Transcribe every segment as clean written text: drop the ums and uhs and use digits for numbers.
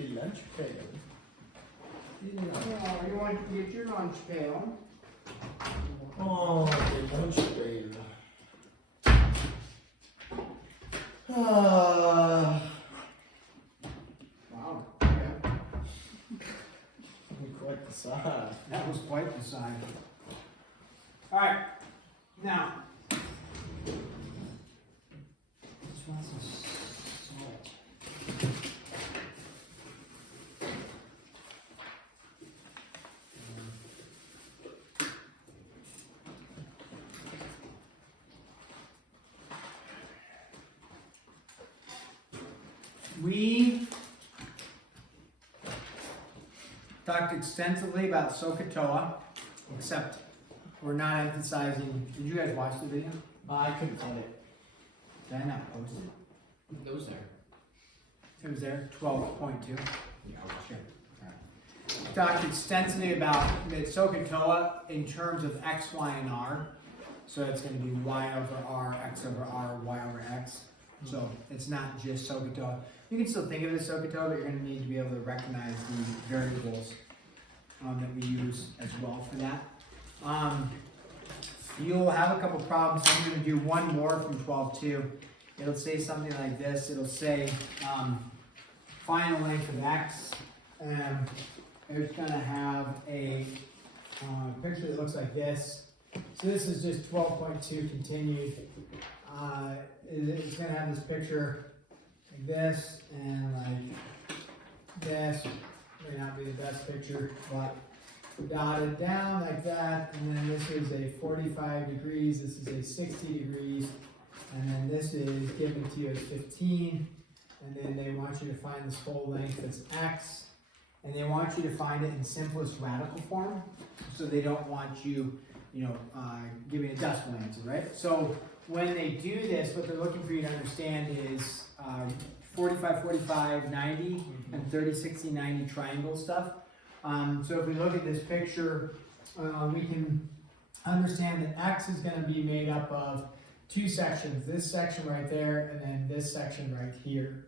Your lunch pail. Oh, you want to get your lunch pail? Oh, your lunch pail. Ah. Wow. Yeah. Quite the size. That was quite the size. All right. Now, let's want some salt. We talked extensively about SOHCAHTOA, except we're not emphasizing. Did you guys watch the video? I couldn't find it. Did I not post it? It was there. It was there, 12.2. Yeah, Sure. We talked extensively about the SOHCAHTOA in terms of x, y, and r. So it's going to be y over r, x over r, y over x. So it's not just SOHCAHTOA. You can still think of it as SOHCAHTOA, but you're going to need to be able to recognize the variables that we use as well for that. You'll have a couple problems. I'm going to do one more from 12.2. It'll say something like this. It'll say find the length of x. And it's going to have a picture that looks like this. So this is just 12.2 continued. It's going to have this picture like this and like this. May not be the best picture, but dotted down like that. And then this is a 45 degrees. This is a 60 degrees. And then this is given to you as 15. And then they want you to find this whole length as x. And they want you to find it in simplest radical form. So they don't want you, giving a decimal answer, right? So when they do this, what they're looking for you to understand is 45, 45, 90, and 30, 60, 90 triangle stuff. So if we look at this picture, we can understand that x is going to be made up of two sections, this section right there, and then this section right here.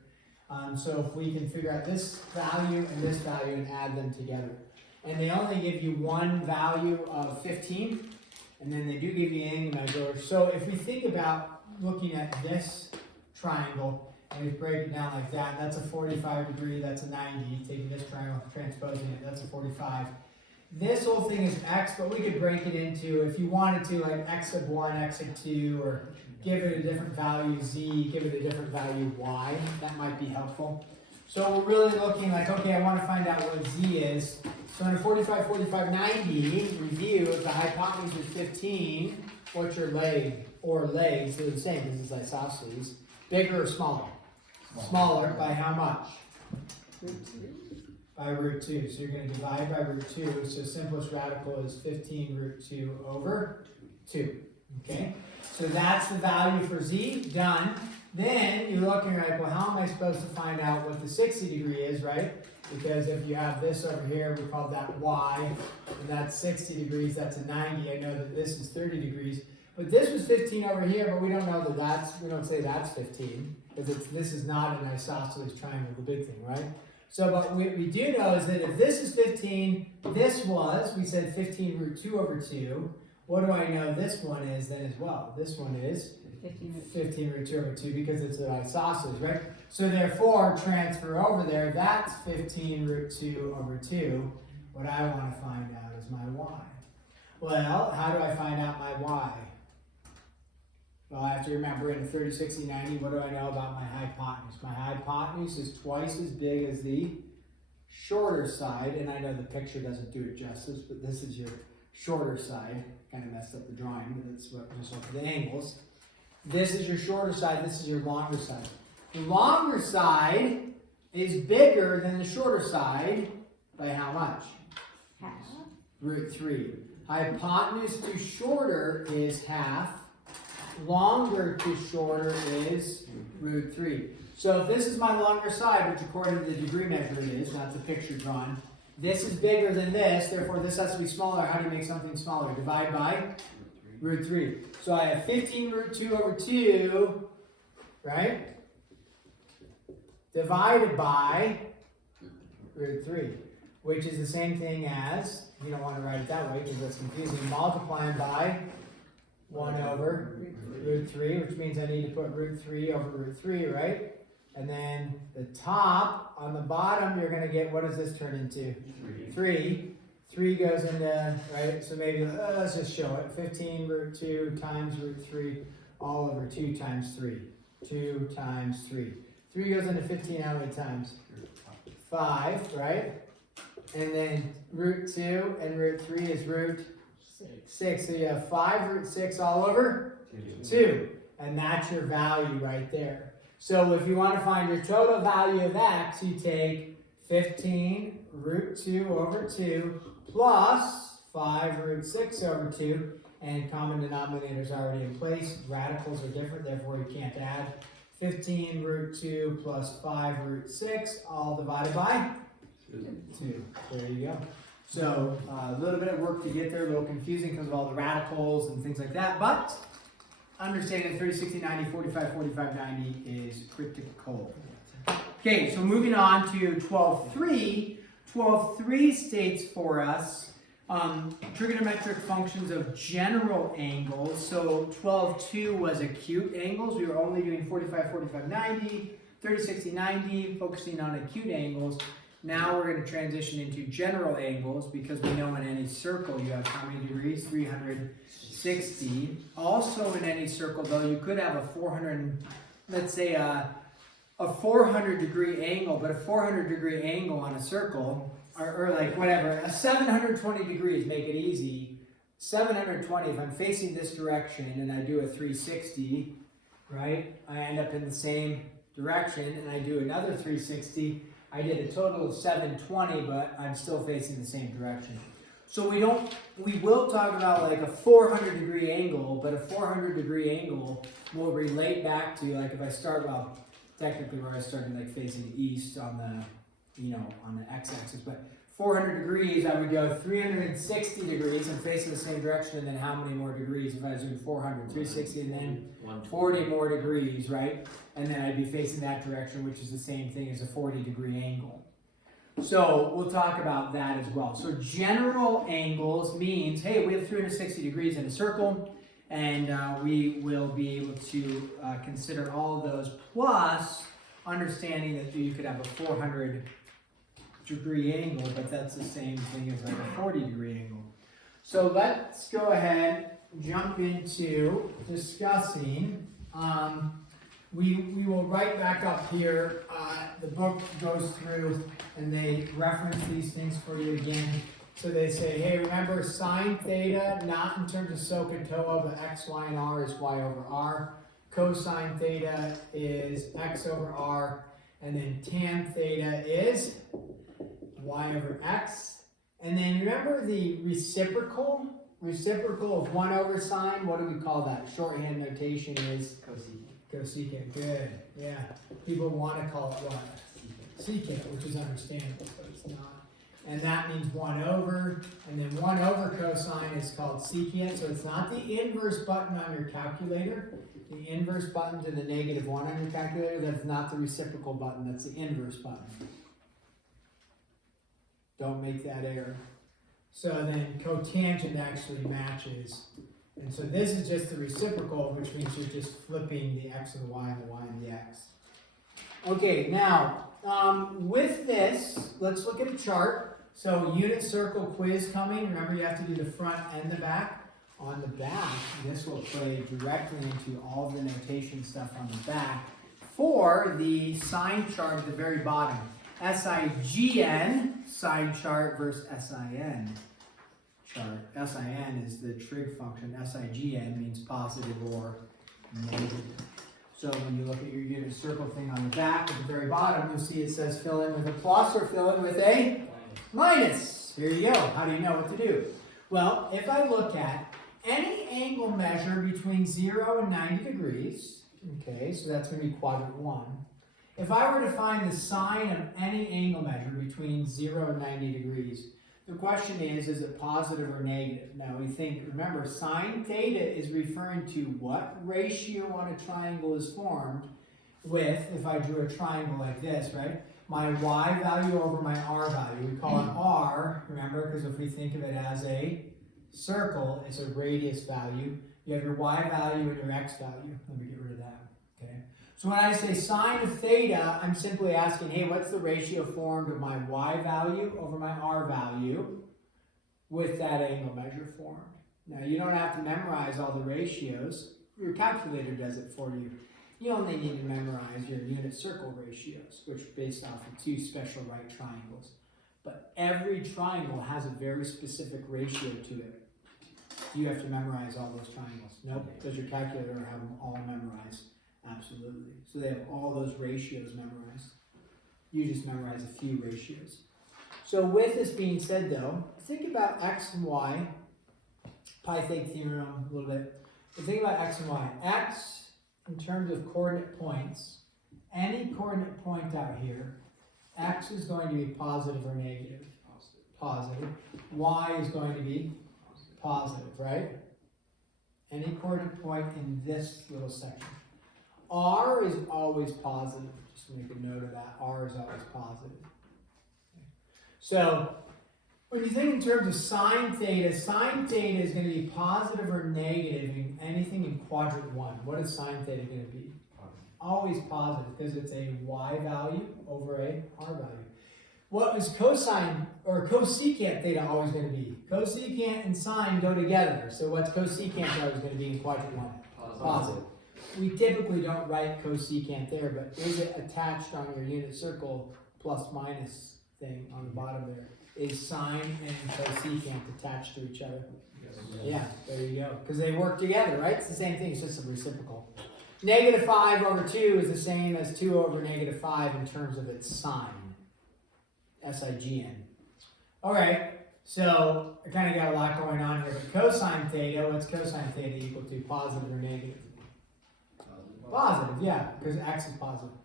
So if we can figure out this value and add them together. And they only give you one value of 15, and then they do give you any measure. So if we think about looking at this triangle, and we break it down like that, that's a 45 degree, that's a 90, taking this triangle, transposing it, that's a 45. This whole thing is x, but we could break it into, if you wanted to, like x of 1, x of 2, or give it a different value z, give it a different value y. That might be helpful. So we're really looking like, okay, I want to find out what z is. So in a 45, 45, 90 review, if the hypotenuse is 15, what's your leg or legs? They're the same because it's isosceles. Bigger or smaller? Smaller by how much? By root 2. So you're going to divide by root 2. So simplest radical is 15 root 2 over 2. Okay? So that's the value for z. Done. Then you're looking like, well, how am I supposed to find out what the 60 degree is, right? Because if you have this over here, we call that y, and that's 60 degrees, that's a 90. I know that this is 30 degrees. But this was 15 over here, but we don't know that we don't say that's 15, because this is not an isosceles triangle, the big thing, right? So, but what we do know is that if this is 15, we said 15 root 2 over 2. What do I know this one is then as well? This one is 15 root 2 over 2 because it's an isosceles, right? So therefore, transfer over there, that's 15 root 2 over 2. What I want to find out is my y. Well, how do I find out my y? Well, I have to remember in 30, 60, 90, what do I know about my hypotenuse? My hypotenuse is twice as big as the shorter side, and I know the picture doesn't do it justice, but this is your shorter side. Kind of messed up the drawing, but that's what just look at the angles. This is your shorter side, this is your longer side. The longer side is bigger than the shorter side by how much? Half. Root 3. Hypotenuse to shorter is half. Longer to shorter is root 3. So if this is my longer side, which according to the degree measure it is, not the picture drawn, this is bigger than this, therefore this has to be smaller. How do you make something smaller? Divide by root 3. So I have 15 root 2 over 2, right? Divided by root 3, which is the same thing as, you don't want to write it that way because that's confusing, multiplying by 1 over root 3, which means I need to put root 3 over root 3, right? And then the top, on the bottom, you're going to get, what does this turn into? 3. 3 goes into, right, so maybe, let's just show it. 15 root 2 times root 3 all over 2 times 3. 2 times 3. 3 goes into 15 how many times? 5, right? And then root 2 and root 3 is root 6. So you have 5 root 6 all over 2. And that's your value right there. So if you want to find your total value of x, you take 15 root 2 over 2 plus 5 root 6 over 2. And common denominator is already in place. Radicals are different, therefore you can't add. 15 root 2 plus 5 root 6, all divided by 2. There you go. So a little bit of work to get there, a little confusing because of all the radicals and things like that, but understanding 30, 60, 90, 45, 45, 90 is critical. Okay, so moving on to 12.3. 12.3 states for us trigonometric functions of general angles. So 12.2 was acute angles. We were only doing 45, 45, 90, 30, 60, 90, focusing on acute angles. Now we're going to transition into general angles because we know in any circle you have how many degrees? 360. Also in any circle though, you could have a 400, let's say a 400 degree angle, but a 400 degree angle on a circle, or like whatever, a 720 degrees, make it easy. 720, if I'm facing this direction and I do a 360, right? I end up in the same direction and I do another 360. I did a total of 720, but I'm still facing the same direction. So we will talk about like a 400 degree angle, but a 400 degree angle will relate back to like if I start, well, technically where I started like facing east on the, on the x-axis, but 400 degrees, I would go 360 degrees and facing the same direction, and then how many more degrees if I was doing 400? 360 and then 40 more degrees, right? And then I'd be facing that direction, which is the same thing as a 40 degree angle. So we'll talk about that as well. So general angles means, hey, we have 360 degrees in a circle, and we will be able to consider all of those, plus understanding that you could have a 400 degree angle, but that's the same thing as like a 40 degree angle. So let's go ahead and jump into discussing. We will write back up here. The book goes through and they reference these things for you again. So they say, hey, remember sine theta, not in terms of SOHCAHTOA, but x, y, and r is y over r. Cosine theta is x over r. And then tan theta is y over x. And then remember the reciprocal? Reciprocal of 1 over sine, what do we call that? Shorthand notation is cosecant. Good. Yeah. People want to call it what? Secant, which is understandable, but it's not. And that means 1 over. And then 1 over cosine is called secant. So it's not the inverse button on your calculator. The inverse button to the -1 on your calculator, that's not the reciprocal button. That's the inverse button. Don't make that error. So then cotangent actually matches. And so this is just the reciprocal, which means you're just flipping the x and the y and the y and the x. Okay, now, with this, let's look at a chart. So unit circle quiz coming. Remember, you have to do the front and the back. On the back, this will play directly into all the notation stuff on the back for the sign chart at the very bottom. SIGN, sign chart, versus SIN chart. SIN is the trig function. SIGN means positive or negative. So when you look at your unit circle thing on the back, at the very bottom, you'll see it says fill in with a plus or fill in with a minus. Here you go. How do you know what to do? Well, if I look at any angle measure between 0 and 90 degrees, okay, so that's going to be quadrant 1. If I were to find the sine of any angle measure between 0 and 90 degrees, the question is it positive or negative? Now we think, remember, sine theta is referring to what ratio on a triangle is formed with, if I drew a triangle like this, right? my y value over my r value. We call it r, remember, because if we think of it as a circle, it's a radius value. You have your y value and your x value. Let me get rid of that, okay? So when I say sine of theta, I'm simply asking, hey, what's the ratio formed of my y value over my r value with that angle measure formed? Now, you don't have to memorize all the ratios. Your calculator does it for you. You only need to memorize your unit circle ratios, which are based off of two special right triangles. But every triangle has a very specific ratio to it. You have to memorize all those triangles. Nope. Does your calculator have them all memorized? Absolutely. So they have all those ratios memorized. You just memorize a few ratios. So with this being said though, think about x and y. Pythag theorem a little bit. But think about x and y. X, in terms of coordinate points, any coordinate point out here, x is going to be positive or negative. Positive. Y is going to be positive, right? Any coordinate point in this little section. R is always positive. Just make a note of that. R is always positive. So, when you think in terms of sine theta is going to be positive or negative in anything in quadrant 1. What is sine theta going to be? Always positive because it's a y value over a r value. What is cosine or cosecant theta always going to be? Cosecant and sine go together. So what's cosecant always going to be in quadrant 1? Positive. We typically don't write cosecant there, but is it attached on your unit circle plus minus thing on the bottom there? Is sine and cosecant attached to each other? Yes. Yeah, there you go. Because they work together, right? It's the same thing, it's just a reciprocal. Negative 5 over 2 is the same as 2 over negative 5 in terms of its sign. S-I-G-N. Alright, so I kind of got a lot going on here, but cosine theta, what's cosine theta equal to? Positive or negative? Positive, yeah, because x is positive.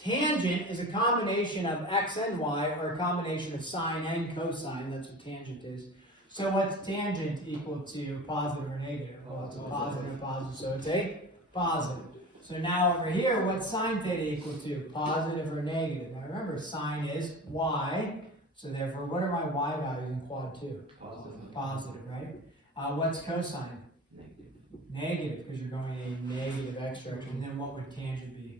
Tangent is a combination of x and y, or a combination of sine and cosine. That's what tangent is. So what's tangent equal to? Positive or negative? Well, it's a positive, so it's a positive. So now over here, what's sine theta equal to? Positive or negative? Now remember, sine is y, so therefore, what are my y values in quad 2? Positive, right? What's cosine? Negative, because you're going a negative x direction. And then what would tangent be?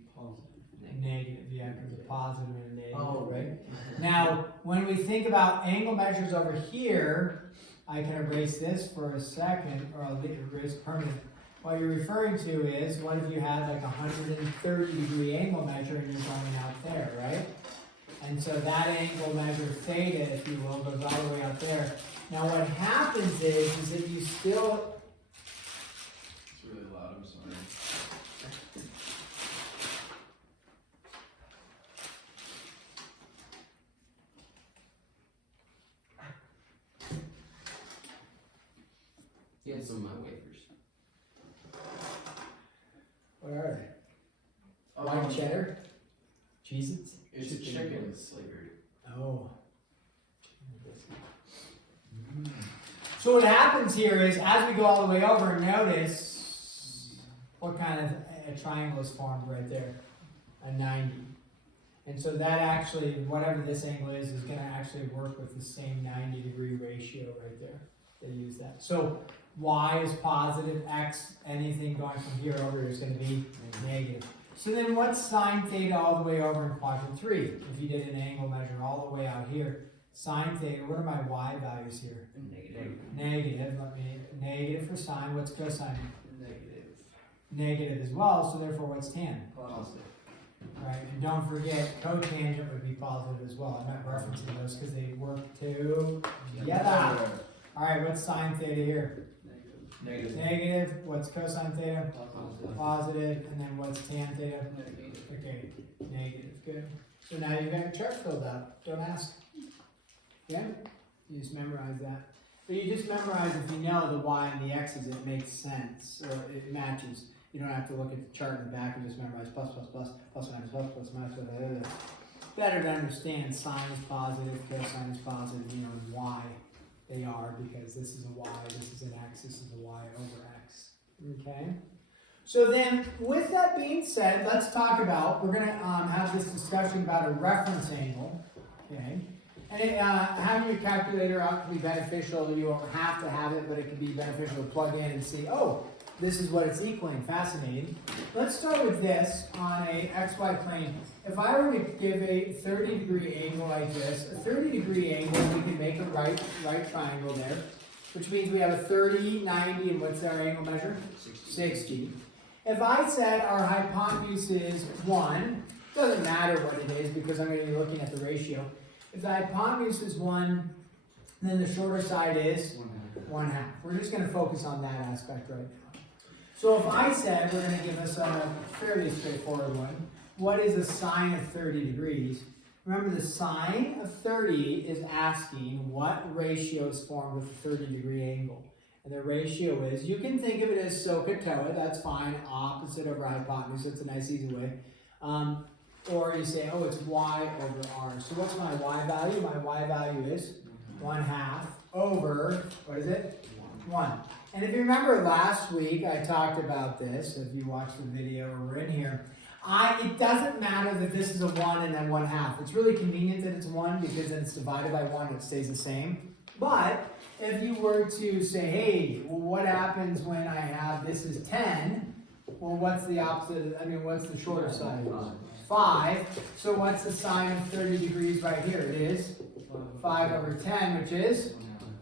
Negative, yeah, because a positive and a negative, right? Now, when we think about angle measures over here, I can erase this for a second, or I'll erase permanent. What you're referring to is, what if you had like a 130-degree angle measure and you're going out there, right? And so that angle measure theta, if you will, goes all the way out there. Now what happens is that you still... It's really loud, I'm sorry. He had some of my wafers. What are they? White cheddar? Cheez-Its? It's chicken flavored. Oh. So what happens here is, as we go all the way over, notice what kind of a triangle is formed right there. A 90. And so that actually, whatever this angle is going to actually work with the same 90-degree ratio right there. They use that. So y is positive, x, anything going from here over here is going to be negative. So then what's sine theta all the way over in quadrant 3? If you did an angle measure all the way out here, sine theta, what are my y values here? Negative. Negative, negative for sine, what's cosine? Negative. Negative as well, so therefore what's tan? Positive. Right, and don't forget, cotangent would be positive as well. I'm not referencing those because they work together. Alright, what's sine theta here? Negative. Negative, what's cosine theta? Positive. Positive, and then what's tan theta? Negative. Okay, negative, good. So now you've got your chart filled out. Don't ask. Yeah? You just memorize that. But you just memorize if you know the y and the x's, it makes sense, or it matches. You don't have to look at the chart in the back and just memorize plus, plus, plus, plus minus, plus, plus minus, blah, blah, blah. Better to understand sine is positive, cosine is positive, you know, and why they are, because this is a y, this is an x, this is a y over x. Okay? So then, with that being said, let's talk about, we're going to have this discussion about a reference angle, okay? And having your calculator out can be beneficial. You won't have to have it, but it can be beneficial to plug in and see, oh, this is what it's equaling. Fascinating. Let's start with this on a XY plane. If I were to give a 30-degree angle like this, a 30-degree angle, we can make a right triangle there, which means we have a 30, 90, and what's our angle measure? 60. If I said our hypotenuse is 1, doesn't matter what it is because I'm going to be looking at the ratio. If the hypotenuse is 1, then the shorter side is 1/2. We're just going to focus on that aspect right now. So if I said we're going to give us a fairly straightforward one, what is the sine of 30 degrees? Remember, the sine of 30 is asking what ratio is formed with a 30-degree angle. And the ratio is, you can think of it as SOHCAHTOA, that's fine, opposite over hypotenuse, that's a nice easy way. Or you say, oh, it's y over r. So what's my y value? My y value is 1/2 over, what is it? 1. And if you remember last week, I talked about this, if you watched the video or were in here, it doesn't matter that this is a 1 and then 1/2. It's really convenient that it's 1 because then it's divided by 1 and it stays the same. But if you were to say, hey, well, what happens when I have, this is 10, well, what's the opposite, what's the shorter side? 5. So what's the sine of 30 degrees right here? It is 5 over 10, which is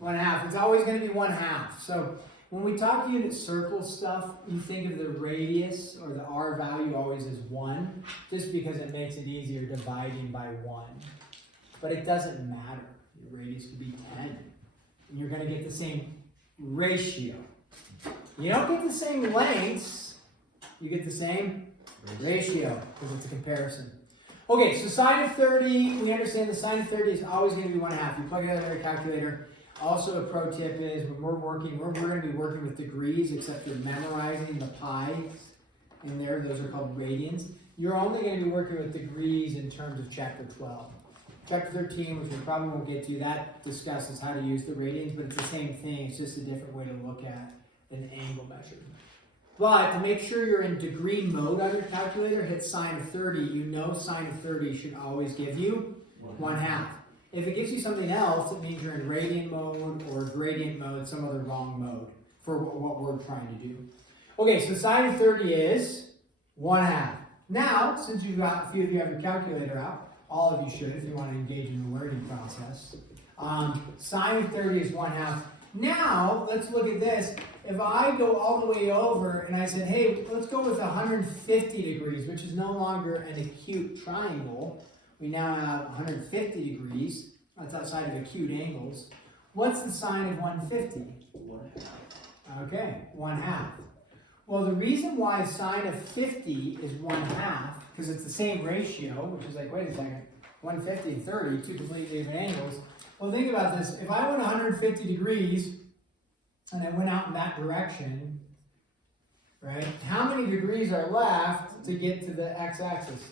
1/2. It's always going to be 1/2. So when we talk unit circle stuff, you think of the radius or the r value always as 1, just because it makes it easier dividing by 1. But it doesn't matter. Your radius could be 10. And you're going to get the same ratio. You don't get the same lengths, you get the same ratio, because it's a comparison. Okay, so sine of 30, we understand the sine of 30 is always going to be 1/2. You plug it into your calculator. Also, a pro tip is when we're working, we're going to be working with degrees, except you're memorizing the pi in there. Those are called radians. You're only going to be working with degrees in terms of chapter 12. Chapter 13, which we probably won't get to, that discusses how to use the radians, but it's the same thing. It's just a different way to look at an angle measure. But to make sure you're in degree mode on your calculator, hit sine of 30. You know sine of 30 should always give you 1/2. If it gives you something else, it means you're in radian mode or gradient mode, some other wrong mode for what we're trying to do. Okay, so sine of 30 is 1/2. Now, since you've got, a few of you have your calculator out, all of you should if you want to engage in the learning process. Sine of 30 is 1/2. Now, let's look at this. If I go all the way over and I said, hey, let's go with 150 degrees, which is no longer an acute triangle. We now have 150 degrees. That's outside of acute angles. What's the sine of 150? 1/2. Okay, 1/2. Well, the reason why sine of 50 is 1/2, because it's the same ratio, which is like, wait a second, 150 and 30, two completely different angles. Well, think about this. If I went 150 degrees and I went out in that direction, right, how many degrees are left to get to the x-axis?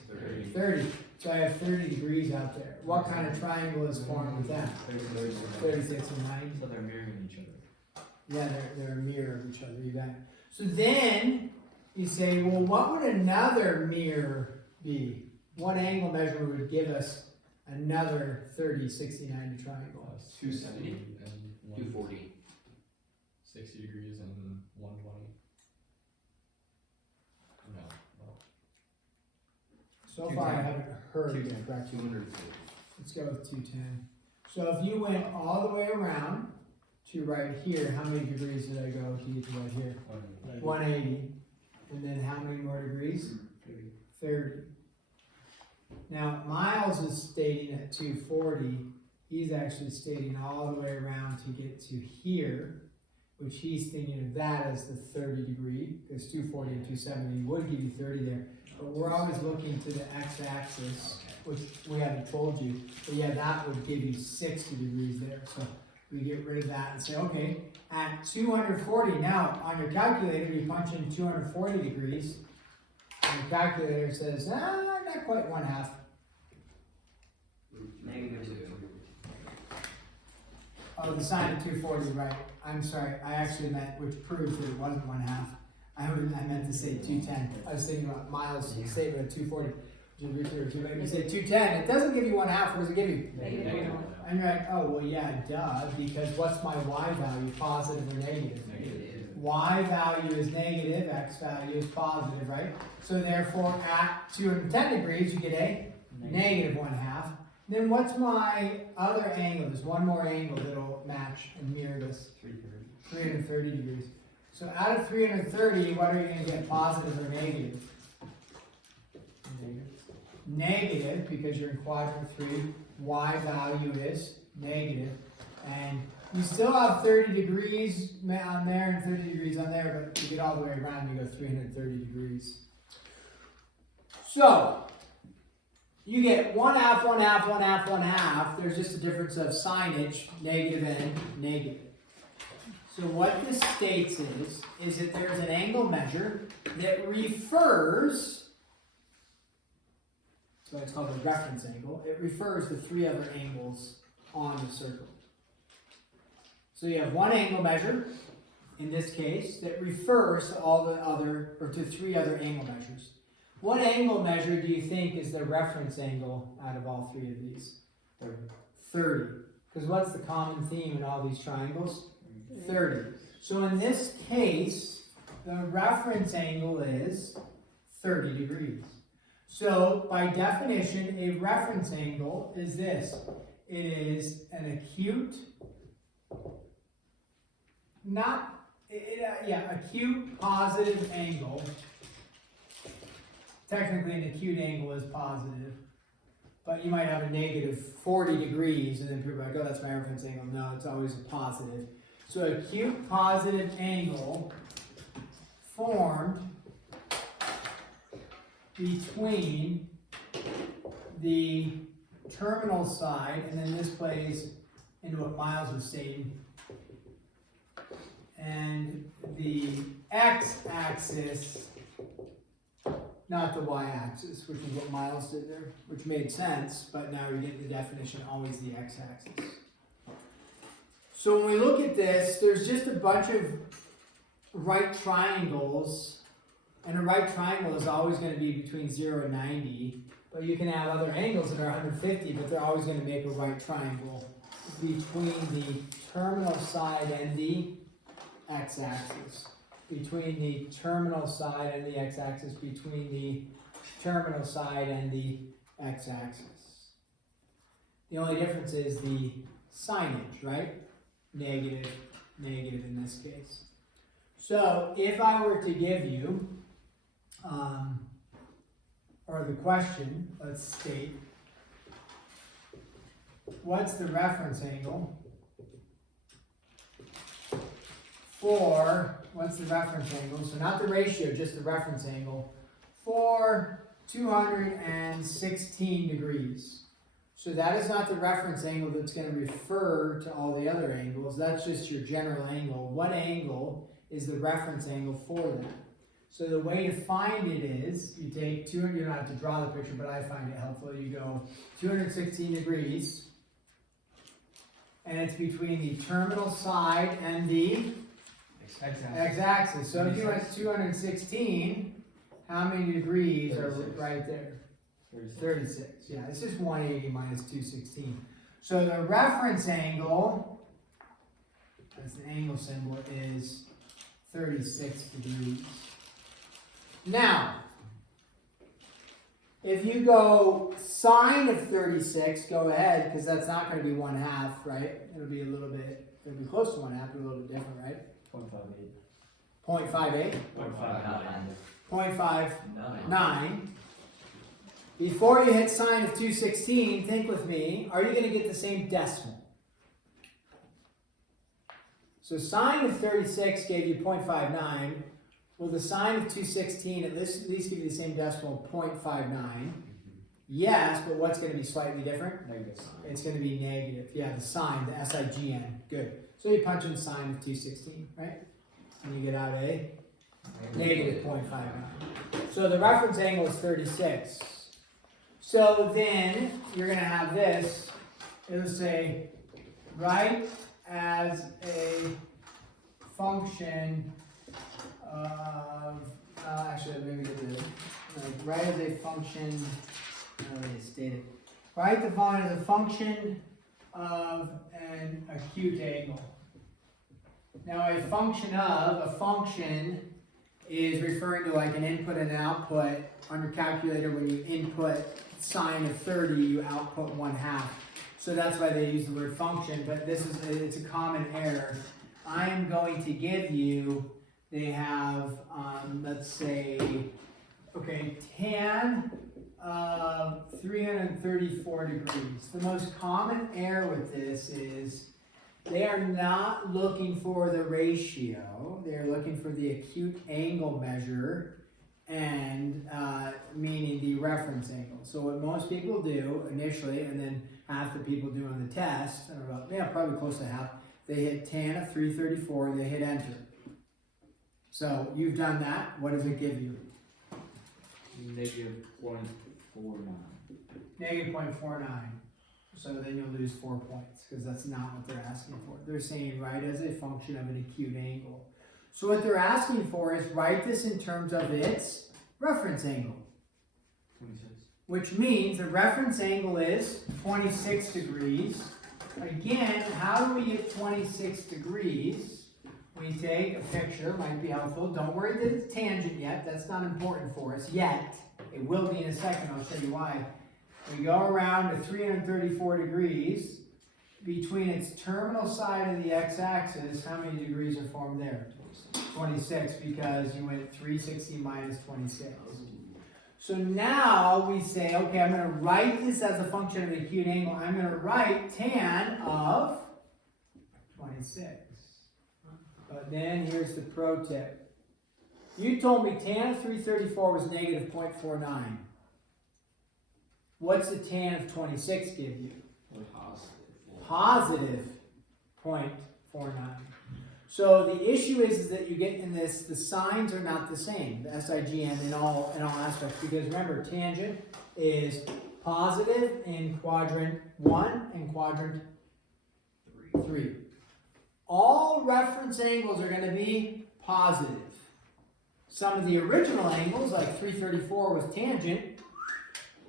30. So I have 30 degrees out there. What kind of triangle is formed with that? 36 and 90. So they're mirroring each other. Yeah, they're a mirror of each other. You got it. So then you say, well, what would another mirror be? What angle measure would give us another 30, 60, 90 triangle? 270 and 240. 60 degrees and 120. No. So far, I haven't heard you correct. 250. Let's go with 210. So if you went all the way around to right here, how many degrees did I go to get to right here? 180. And then how many more degrees? 30. Now, Miles is stating at 240. He's actually stating all the way around to get to here, which he's thinking of that as the 30 degree, because 240 and 270 would give you 30 there. But we're always looking to the x-axis, which we haven't told you. But yeah, that would give you 60 degrees there. So we get rid of that and say, okay, at 240, now on your calculator, you punch in 240 degrees, and the calculator says, not quite 1/2. Oh, the sine of 240, right. I'm sorry, I actually meant, which proves that it wasn't 1/2. I meant to say 210. I was thinking about Miles' statement of 240. You say 210. It doesn't give you 1/2. What does it give you? Negative. And you're like, oh, well, yeah, duh, because what's my y value, positive or negative? Negative. Y value is negative, x value is positive, right? So therefore, at 210 degrees, you get a negative 1/2. Then what's my other angle? There's one more angle that'll match and mirror this. 330 degrees. So out of 330, what are you going to get, positive or negative? Negative, because you're in quadrant 3. Y value is negative. And you still have 30 degrees on there and 30 degrees on there, but to get all the way around, you go 330 degrees. So, you get 1/2, 1/2, 1/2, 1/2. There's just a difference of signage, negative and negative. So what this states is that there's an angle measure that refers, so it's called a reference angle. It refers to 3 other angles on the circle. So you have one angle measure, in this case, that refers to all the other, or to 3 other angle measures. What angle measure do you think is the reference angle out of all 3 of these? 30. Because what's the common theme in all these triangles? 30. So in this case, the reference angle is 30 degrees. So by definition, a reference angle is this. It is an acute, acute positive angle. Technically, an acute angle is positive, but you might have a negative 40 degrees, and then people are like, oh, that's my reference angle. No, it's always a positive. So acute positive angle formed between the terminal side, and then this plays into what Miles was stating, and the x-axis, not the y-axis, which is what Miles did there, which made sense, but now you're getting the definition, always the x-axis. So when we look at this, there's just a bunch of right triangles, and a right triangle is always going to be between 0 and 90, but you can have other angles that are 150, but they're always going to make a right triangle between the terminal side and the x-axis. Between the terminal side and the x-axis, between the terminal side and the x-axis. The only difference is the signage, right? Negative, negative in this case. So if I were to give you, or the question, let's state, what's the reference angle for, what's the reference angle, so not the ratio, just the reference angle, for 216 degrees. So that is not the reference angle that's going to refer to all the other angles, that's just your general angle. What angle is the reference angle for that? So the way to find it is, you take 200, you don't have to draw the picture, but I find it helpful. You go 216 degrees, and it's between the terminal side and the x-axis. So if you went 216, how many degrees 36. Are right there? 36. Yeah, it's just 180 minus 216. So the reference angle, that's the angle symbol, is 36 degrees. Now, if you go sine of 36, go ahead, because that's not going to be 1/2, right? It'll be a little bit, it'll be close to 1/2, but a little bit different, right? 0.58. 0.59. Before you hit sine of 216, think with me, are you going to get the same decimal? So sine of 36 gave you 0.59. Will the sine of 216 at least give you the same decimal, 0.59? Yes, but what's going to be slightly different? Negative sign. It's going to be negative. Yeah, the sign, the S-I-G-N. Good. So you punch in sine of 216, right? And you get out a negative 0.59. So the reference angle is 36. So then you're going to have this. It'll say, write as a function of, actually, maybe get the, write as a function, state it. Write the following as a function of an acute angle. Now a function is referring to like an input and an output. On your calculator, when you input sine of 30, you output 1/2. So that's why they use the word function, but it's a common error. I am going to give you, they have, let's say, okay, tan of 334 degrees. The most common error with this is they are not looking for the ratio, they're looking for the acute angle measure, and meaning the reference angle. So what most people do initially, and then half the people do on the test, or about, probably close to half, they hit tan of 334, they hit enter. So you've done that, what does it give you? Negative 0.49. Negative 0.49. So then you'll lose 4 points, because that's not what they're asking for. They're saying write as a function of an acute angle. So what they're asking for is write this in terms of its reference angle. 26. Which means the reference angle is 26 degrees. Again, how do we get 26 degrees? We take a picture, might be helpful. Don't worry that it's tangent yet, that's not important for us yet. It will be in a second, I'll show you why. We go around to 334 degrees. Between its terminal side of the x-axis, how many degrees are formed there? 26, because you went 360 minus 26. So now we say, okay, I'm going to write this as a function of an acute angle. I'm going to write tan of 26. But then here's the pro tip. You told me tan of 334 was negative 0.49. What's the tan of 26 give you? Positive 0.49. So the issue is that you get in this, the signs are not the same, the SIGN in all aspects, because remember, tangent is positive in quadrant 1 and quadrant 3. All reference angles are going to be positive. Some of the original angles, like 334 was tangent,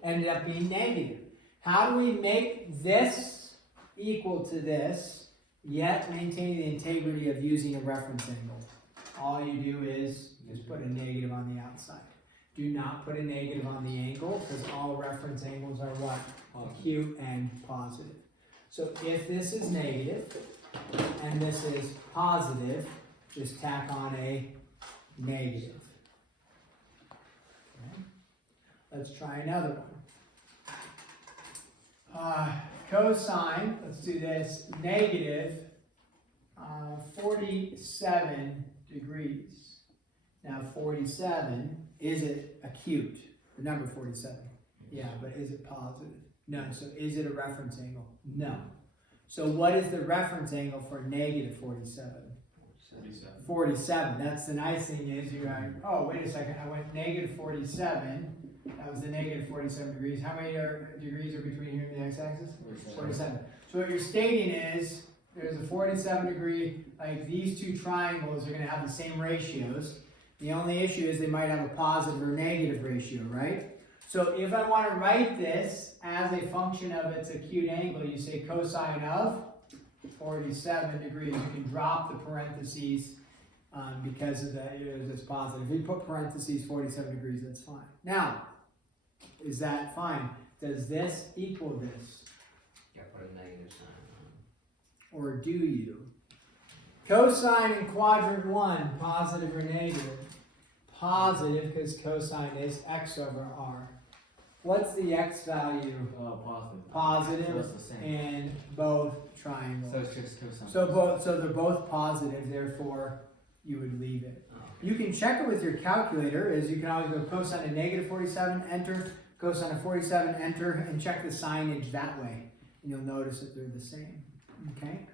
ended up being negative. How do we make this equal to this, yet maintain the integrity of using a reference angle? All you do is just put a negative on the outside. Do not put a negative on the angle, because all reference angles are what? Acute and positive. So if this is negative, and this is positive, just tack on a negative. Okay. Let's try another one. Cosine, let's do this, negative 47 degrees. Now 47, is it acute? The number 47. Yeah, but is it positive? No. So is it a reference angle? No. So what is the reference angle for negative 47? 47. That's the nice thing is you're like, oh, wait a second, I went negative 47. That was the negative 47 degrees. How many degrees are between here and the x-axis? 47. So what you're stating is there's a 47 degree, like these two triangles are going to have the same ratios. The only issue is they might have a positive or negative ratio, right? So if I want to write this as a function of its acute angle, you say cosine of 47 degrees. You can drop the parentheses because of that, it's positive. If you put parentheses 47 degrees, that's fine. Now, is that fine? Does this equal this? Yeah, put a negative sign on. Or do you? Cosine in quadrant 1, positive or negative? Positive, because cosine is x over r. What's the x value? Positive. Positive So it's the same. in both triangles. So it's just cosine. So they're both positive, therefore you would leave it. Oh, okay. You can check it with your calculator, as you can always go cosine of negative 47, enter, cosine of 47, enter, and check the signage that way. And you'll notice that they're the same. Okay?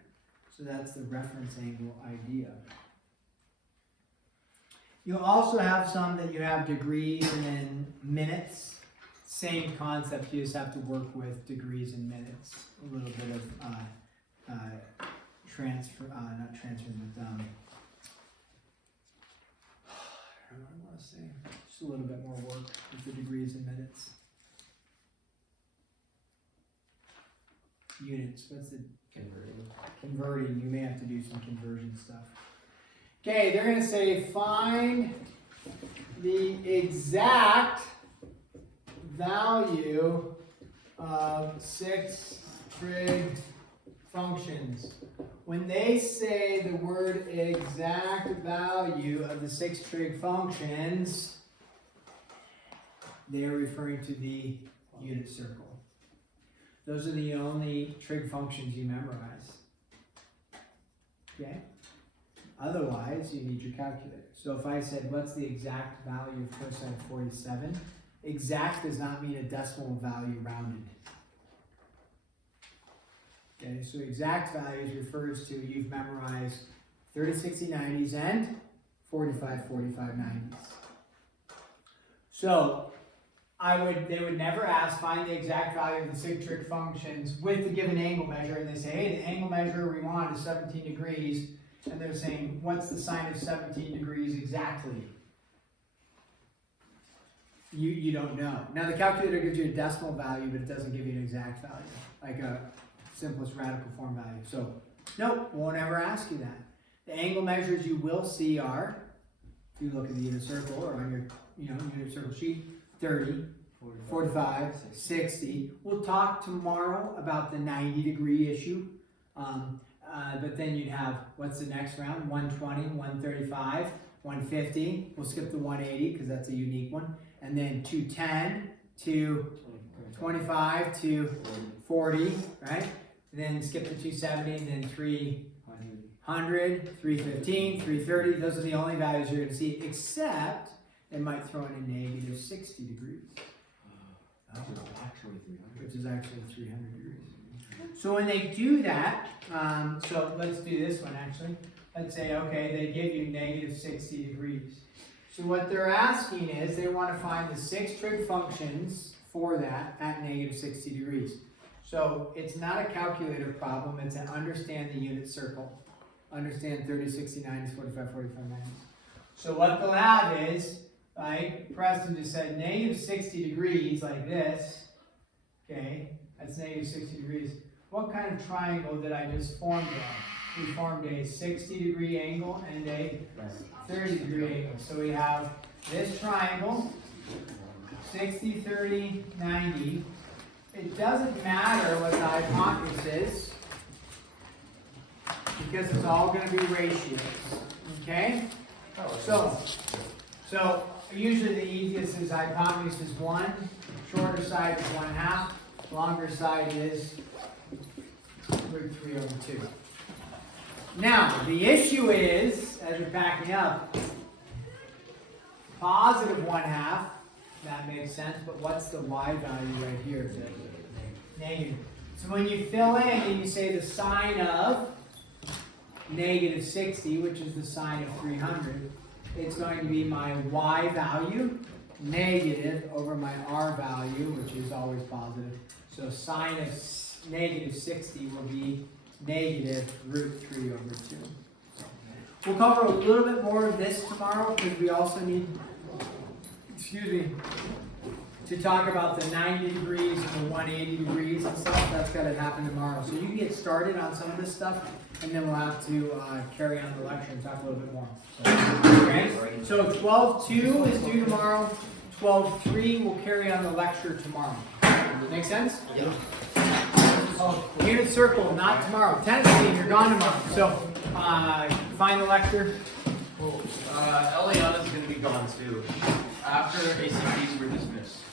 So that's the reference angle idea. You'll also have some that you have degrees and then minutes. Same concept, you just have to work with degrees and minutes. A little bit of transfer, not transfer, but How do I want to say? Just a little bit more work with the degrees and minutes. Units, what's the converting? You may have to do some conversion stuff. Okay, they're going to say find the exact value of 6 trig functions. When they say the word exact value of the 6 trig functions, they are referring to the unit circle. Those are the only trig functions you memorize. Okay? Otherwise, you need your calculator. So if I said, what's the exact value of cosine of 47? Exact does not mean a decimal value rounded. Okay, so exact values refers to you've memorized 30, 60, 90s and 45, 45, 90s. So they would never ask, find the exact value of the 6 trig functions with the given angle measure, and they say, hey, the angle measure we want is 17 degrees, and they're saying, what's the sine of 17 degrees exactly? You don't know. Now the calculator gives you a decimal value, but it doesn't give you an exact value, like a simplest radical form value. So, nope, won't ever ask you that. The angle measures you will see are, if you look at the unit circle or on your unit circle sheet, 30, 45, 60. We'll talk tomorrow about the 90-degree issue. But then you'd have, what's the next round? 120, 135, 150. We'll skip the 180 because that's a unique one. And then 210, 225, 240, right? And then skip the 270, and then 300, 315, 330. Those are the only values you're going to see, except they might throw in a negative 60 degrees. Which is actually 300 degrees. So when they do that, so let's do this one actually. Let's say, okay, they give you negative 60 degrees. So what they're asking is they want to find the 6 trig functions for that at negative 60 degrees. So it's not a calculator problem, it's an understand the unit circle. Understand 30, 60, 90, 45, 45, 90. So what they'll have is, like Preston just said, negative 60 degrees like this. Okay, that's negative 60 degrees. What kind of triangle did I just form there? We formed a 60-degree angle and a 30-degree angle. So we have this triangle, 60, 30, 90. It doesn't matter what the hypotenuse is, because it's all going to be ratios. Okay? So usually the easiest is hypotenuse is 1, shorter side is 1/2, longer side is root 3 over 2. Now, the issue is, as you're backing up, positive 1/2, that makes sense, but what's the y value right here? Negative. So when you fill in and you say the sine of negative 60, which is the sine of 300, it's going to be my y value, negative, over my r value, which is always positive. So sine of negative 60 will be negative root 3 over 2. We'll cover a little bit more of this tomorrow because we also need, to talk about the 90 degrees and the 180 degrees and stuff. That's got to happen tomorrow. So you can get started on some of this stuff, and then we'll have to carry on the lecture and talk a little bit more. Okay? So 12.2 is due tomorrow. 12.3 will carry on the lecture tomorrow. Make sense? Yeah. Oh, unit circle, not tomorrow. Tennessee, you're gone tomorrow. So, find the lecture. Eliana's going to be gone too. After ACTs, we're dismissed.